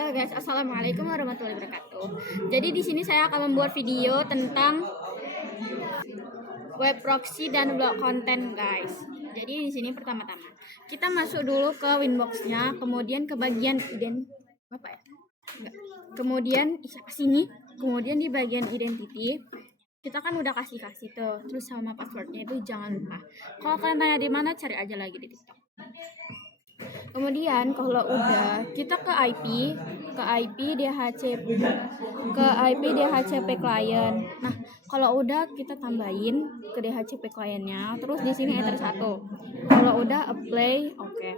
Halo guys, assalamualaikum warahmatullahi wabarakatuh. Jadi di sini saya akan membuat video tentang web proxy dan blog konten guys. Jadi di sini pertama-tama kita masuk dulu ke Winbox-nya, kemudian ke bagian apa ya? Enggak. Kemudian sini, kemudian di bagian identity kita kan udah kasih tuh, terus sama passwordnya itu jangan lupa. Kalau kalian tanya di mana, cari aja lagi di TikTok. Kemudian kalau udah kita ke IP DHCP client. Nah, kalau udah kita tambahin ke DHCP clientnya, terus di sini enter 1. Kalau udah apply, oke.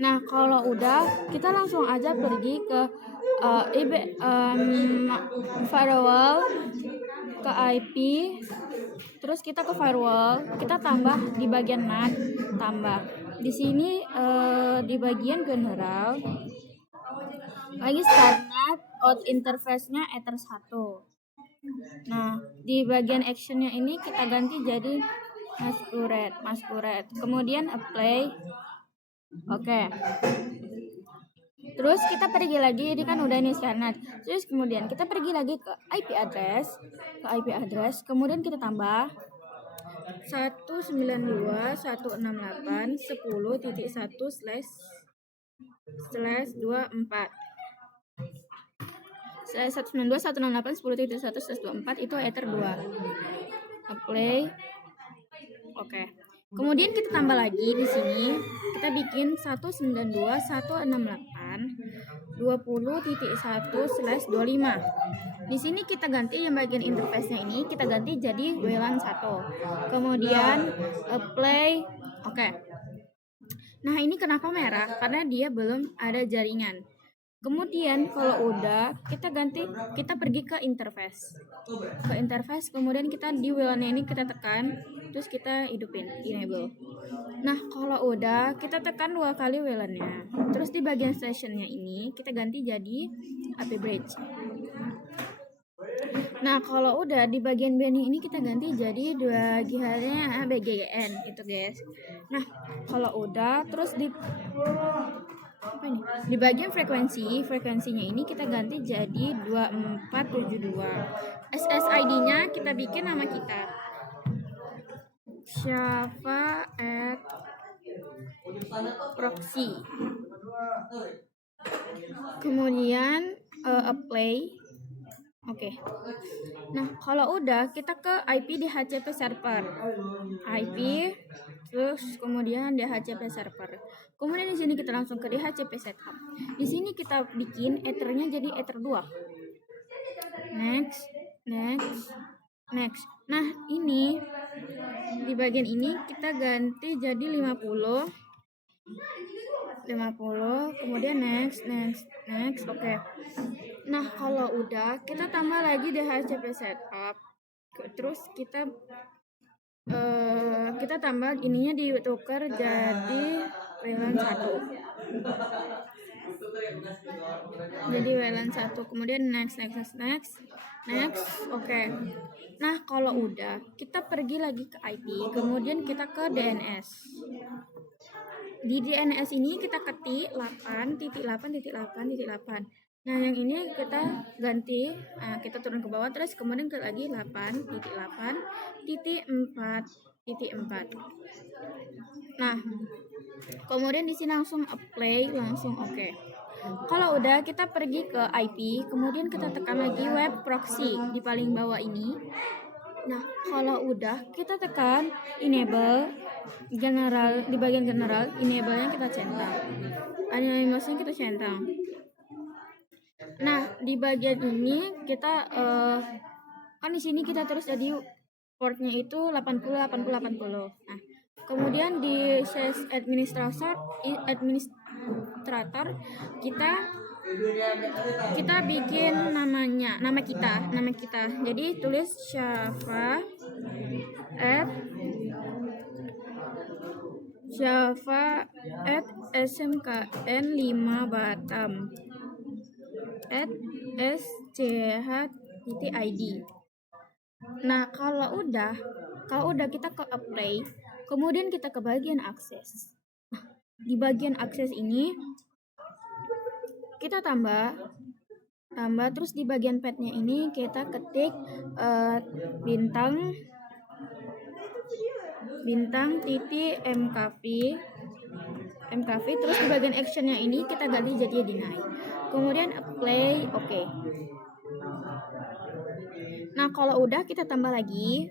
Nah, kalau udah kita langsung aja pergi ke firewall, ke IP, terus kita ke firewall, kita tambah di bagian NAT, tambah di sini di bagian general lagi start NAT, out interface-nya ether 1. Nah, di bagian actionnya ini kita ganti jadi masquerade, kemudian apply, oke. Terus kita pergi lagi, ini kan udah nih scanner. Terus kemudian kita pergi lagi ke IP address, kemudian kita tambah 192.168.10.1/24. 192.168.10.1/24 itu ether 2. Apply. Oke. Kemudian kita tambah lagi di sini, kita bikin 192.168.20.1/25. Di sini kita ganti yang bagian interface-nya ini kita ganti jadi WLAN 1. Kemudian apply. Oke. Nah, ini kenapa merah? Karena dia belum ada jaringan. Kemudian kalau udah kita pergi ke interface. Kemudian kita di WLAN-nya ini kita tekan, terus kita hidupin enable. Nah, kalau udah kita tekan 2 kali WLAN-nya. Terus di bagian station-nya ini kita ganti jadi IP bridge. Nah, kalau udah di bagian banding ini kita ganti jadi bagiannya BGN itu guys. Nah, kalau udah terus di bagian frekuensinya ini kita ganti jadi 2472. SSID-nya kita bikin nama kita Syafa @proxy. Kemudian apply. Oke. Nah, kalau udah kita ke IP DHCP server. IP terus kemudian DHCP server. Kemudian di sini kita langsung ke DHCP setup. Di sini kita bikin ethernya jadi ether 2. Next. Nah, ini di bagian ini kita ganti jadi 50, kemudian next, oke. Nah, kalau udah kita tambah lagi DHCP setup, terus kita tambah ininya ditukar jadi WLAN 1. Jadi WLAN 1, kemudian next, oke. Nah, kalau udah kita pergi lagi ke IP, kemudian kita ke DNS. Di DNS ini kita ketik 8.8.8.8. Nah, yang ini kita ganti, kita turun ke bawah, terus kemudian ke lagi 8.8.4.4. Nah, kemudian di sini langsung apply, langsung oke. Kalau udah kita pergi ke IP, kemudian kita tekan lagi web proxy di paling bawah ini. Nah, kalau udah kita tekan enable general, di bagian general enable-nya kita centang. Animasinya kita centang. Nah, di bagian ini kita kan di sini kita terus jadi portnya itu 80. Nah, kemudian di sales administrator kita bikin nama kita. Jadi tulis Syafa @smkn 5 Batam @sch.id. Nah, kalau udah kita ke apply, kemudian kita ke bagian akses. Nah, di bagian akses ini kita tambah terus di bagian padnya ini kita ketik bintang titik mkv terus di bagian actionnya ini kita ganti jadi deny, kemudian apply oke. Nah kalau udah kita tambah lagi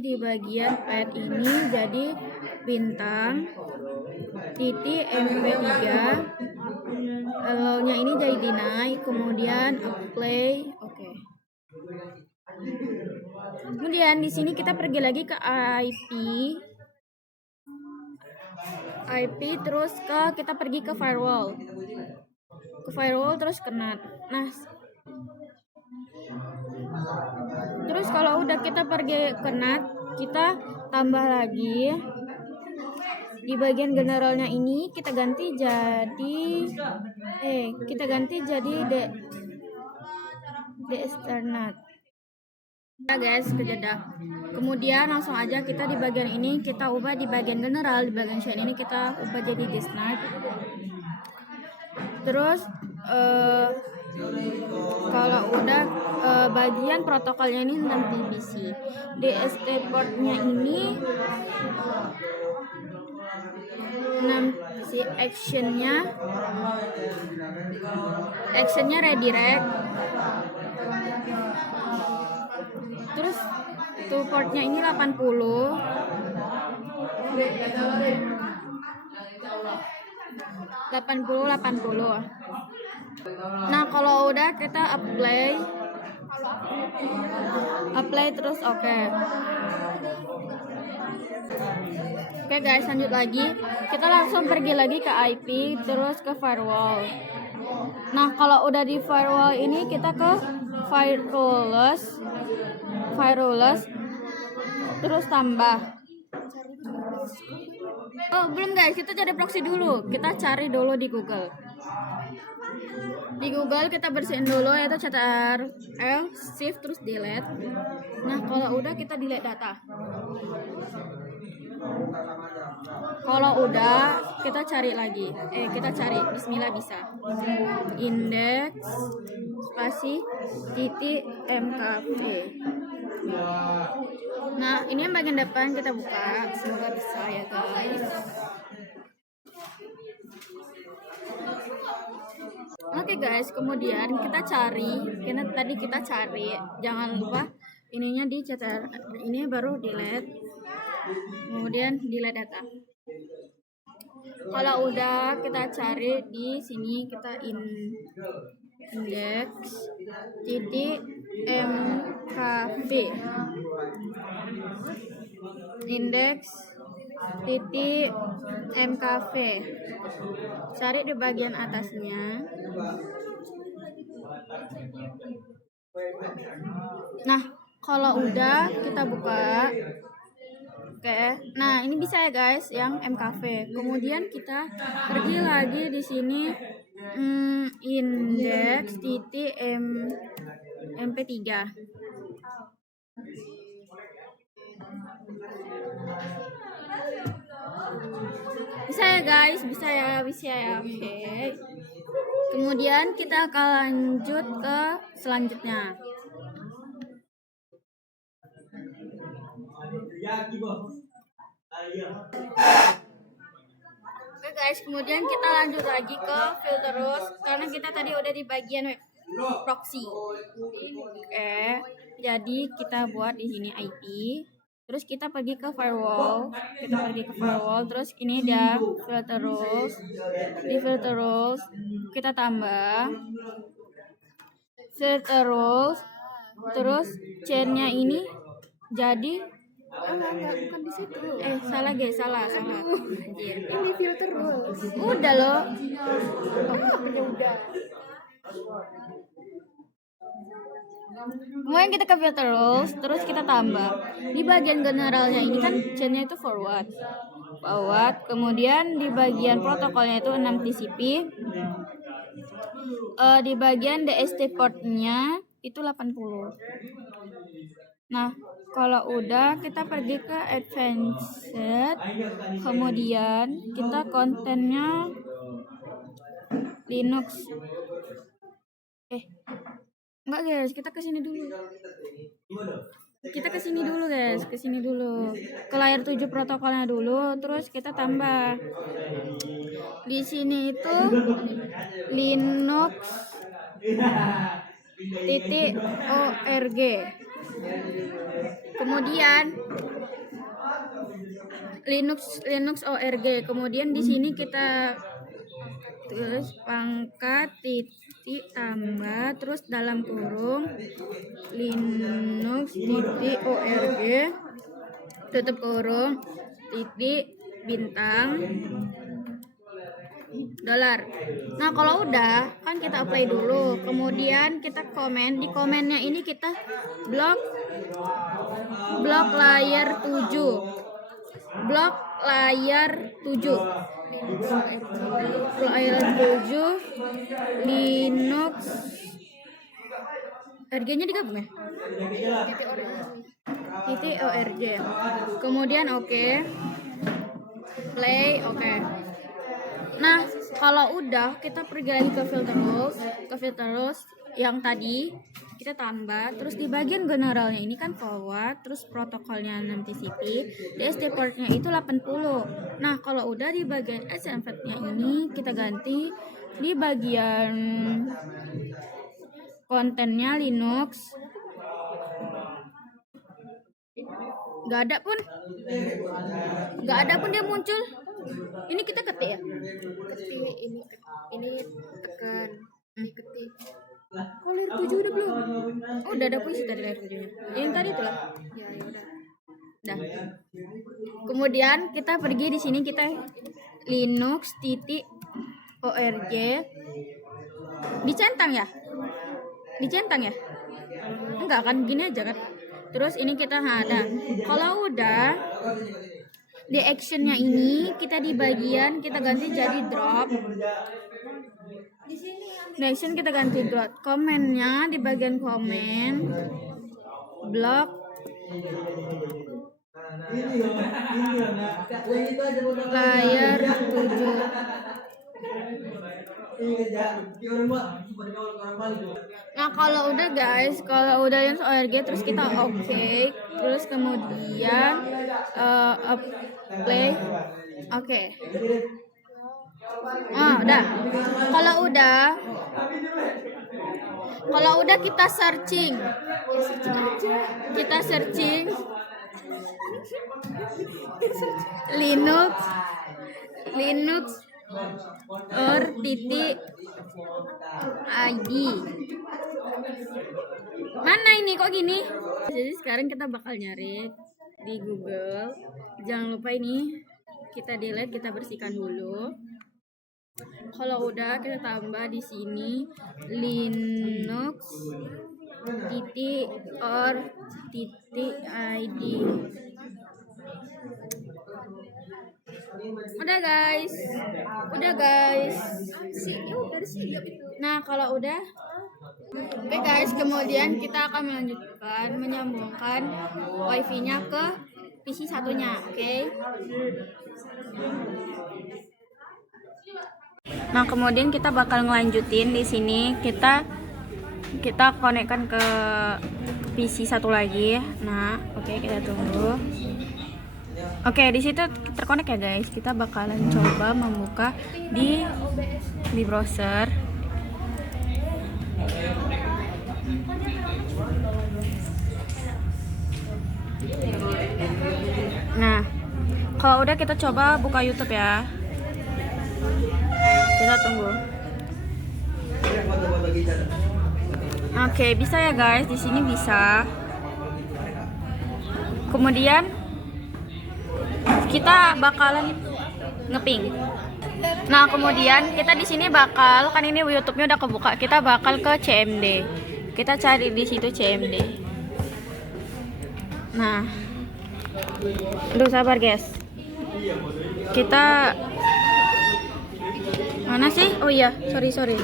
di bagian pad ini jadi bintang titik mp3 nya ini jadi deny, kemudian apply oke. Kemudian di sini kita pergi lagi ke IP terus kita pergi ke firewall terus ke NAT. Nah terus kalau udah kita pergi ke NAT, kita tambah lagi di bagian generalnya ini kita ganti jadi de-externat. Ya guys, kejeda. Kemudian langsung aja kita di bagian ini kita ubah di bagian general, di bagian chain ini kita ubah jadi desnat. Terus kalau udah bagian protokolnya ini 6 TBC. DST portnya ini 6 si actionnya redirect. Terus tuh portnya ini 80. Nah kalau udah kita apply terus oke. Oke guys, lanjut lagi. Kita langsung pergi lagi ke IP terus ke firewall. Nah kalau udah di firewall ini kita ke firewallless terus tambah. Oh belum guys, kita cari proxy dulu. Kita cari dulu di Google. Di Google kita bersihin dulu yaitu Ctrl Shift terus delete. Nah kalau udah kita delete data. Kalau udah kita cari lagi. Bismillah bisa. Index spasi titik mkv. Nah ini yang bagian depan kita buka. Semoga bisa ya guys. Oke guys, kemudian kita cari, karena tadi kita cari, jangan lupa ininya di Ctrl, ini baru delete, kemudian delete data. Kalau udah kita cari di sini kita index titik mkv, index titik mkv, cari di bagian atasnya. Nah kalau udah kita buka. Oke, nah ini bisa ya guys yang mkv. Kemudian kita pergi lagi di sini index titik mp3. Bisa ya guys, bisa ya. Oke. Kemudian kita akan lanjut ke selanjutnya. Oke guys, kemudian kita lanjut lagi ke filterus karena kita tadi udah di bagian proxy. Oke, jadi kita buat di sini IP. Terus kita pergi ke firewall, terus ini dia filter rules. Di filter rules kita tambah filter rules, terus chainnya ini jadi bukan di situ. Salah guys, salah. Ini filter rules. Udah loh. Udah. Kemudian kita ke filter rules, terus kita tambah di bagian generalnya ini kan chainnya itu forward, kemudian di bagian protokolnya itu 6 TCP, di bagian DST portnya itu 80. Nah, kalau udah kita pergi ke advanced, kemudian kita kontennya Linux. Enggak guys, kita kesini dulu. Kesini dulu. Ke layar 7 protokolnya dulu, terus kita tambah. Di sini itu Linux .org. Kemudian Linux .org. Kemudian di sini kita terus pangkat titik tambah terus dalam kurung linux.org tutup kurung titik bintang dolar. Nah, kalau udah kan kita apply dulu, kemudian kita komen. Di komennya ini kita blok layar 7 Linux RG-nya digabung ya? .org. Kemudian oke. Play oke. Nah, kalau udah kita pergi lagi ke filter rules yang tadi kita tambah, terus di bagian generalnya ini kan forward, terus protokolnya 6 TCP, DSD portnya itu 80. Nah, kalau udah di bagian SMFet-nya ini kita ganti di bagian kontennya Linux. Gak ada pun dia muncul. Ini kita ketik ya? Ketik ini tekan. Ketik. Kok layar 7 udah belum? Oh, udah ada puisi tadi layar 7-nya. Yang tadi itulah. Ya udah. Dah. Kemudian kita pergi di sini kita linux.org. Dicentang ya? Enggak kan, gini aja kan. Terus ini kita ada. Kalau udah di actionnya ini kita di bagian kita ganti jadi drop. Di action kita ganti drop. Komennya di bagian komen blok layar 7. Nah, kalau udah guys, kalau udah yang ORG terus kita oke, terus kemudian play. Oke. Udah. Kalau udah kita searching. Linux .id. Mana ini kok gini? Jadi sekarang kita bakal nyari di Google. Jangan lupa ini kita delete, kita bersihkan dulu. Kalau udah kita tambah di sini linux.or.id. Udah guys. Nah, kalau udah oke guys, kemudian kita akan menyambungkan wifi-nya ke PC satunya, oke? Nah, kemudian kita bakal ngelanjutin di sini kita konekkan ke PC satu lagi. Nah, oke, kita tunggu. Oke, di situ terkonek ya guys. Kita bakalan coba membuka di browser. Nah, kalau udah kita coba buka YouTube ya. Kita tunggu. Oke, bisa ya guys. Di sini bisa. Kemudian kita bakalan ngeping. Nah, kemudian kita di sini bakal, kan ini YouTube-nya udah kebuka. Kita bakal ke CMD. Kita cari di situ CMD. Nah, aduh sabar guys. Kita mana sih? Oh iya, sorry.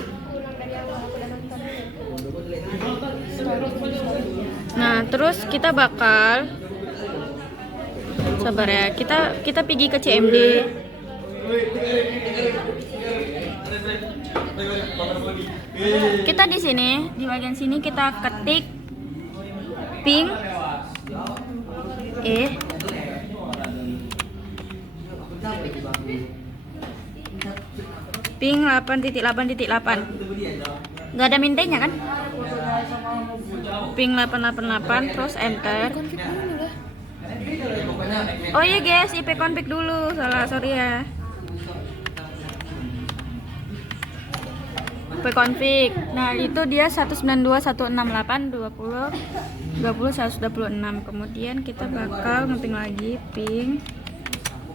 Nah, Nah, terus kita bakal sabar ya. Kita pergi ke CMD. Kita di sini, di bagian sini kita ketik ping ping 8.8.8. Nggak ada mintanya kan? Ping 888 terus enter. Oh iya guys, IP config dulu. Sorry ya. IP config. Nah, itu dia 192.168.20.20.126. Kemudian kita bakal ngeping lagi ping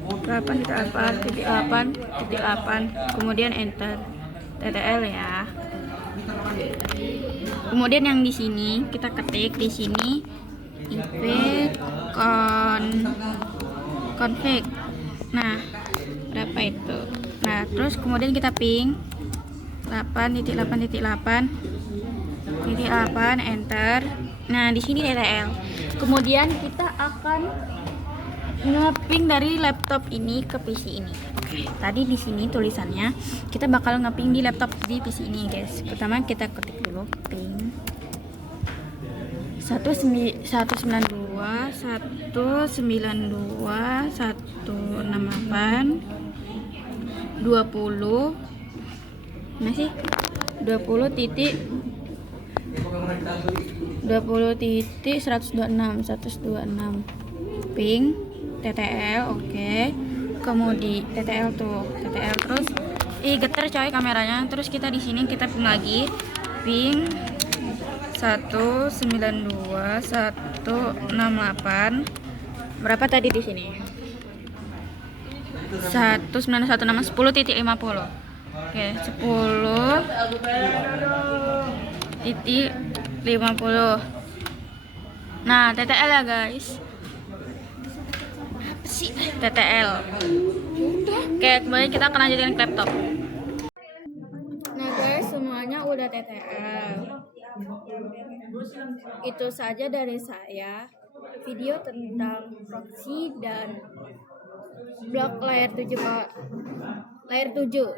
8.8.8.8, kemudian enter TTL ya. Kemudian yang di sini kita ketik di sini IP config. Nah, berapa itu? Nah, terus kemudian kita ping 8.8.8.8 enter. Nah, di sini TTL. Kemudian kita akan ngeping dari laptop ini ke PC ini. Oke, tadi di sini tulisannya kita bakal ngeping di laptop di PC ini, guys. Pertama kita ketik dulu ping 192.168.20 masih 20.126 ping TTL. Oke. Kemudian TTL tuh, TTL terus geter coy kameranya. Terus kita di sini kita ping lagi ping 192.168. Berapa tadi di sini? 191.10.50. Oke, 10.50. Nah, TTL ya guys. TTL. Oke, kemudian kita akan lanjutin ke laptop. Nah guys, semuanya udah TTL. Itu saja dari saya, video tentang proxy dan blok layar 7.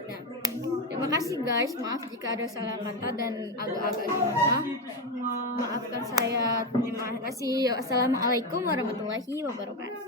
Nah, terima kasih guys. Maaf jika ada salah kata dan agak-agak gimana. Maafkan saya. Terima kasih. Assalamualaikum warahmatullahi wabarakatuh.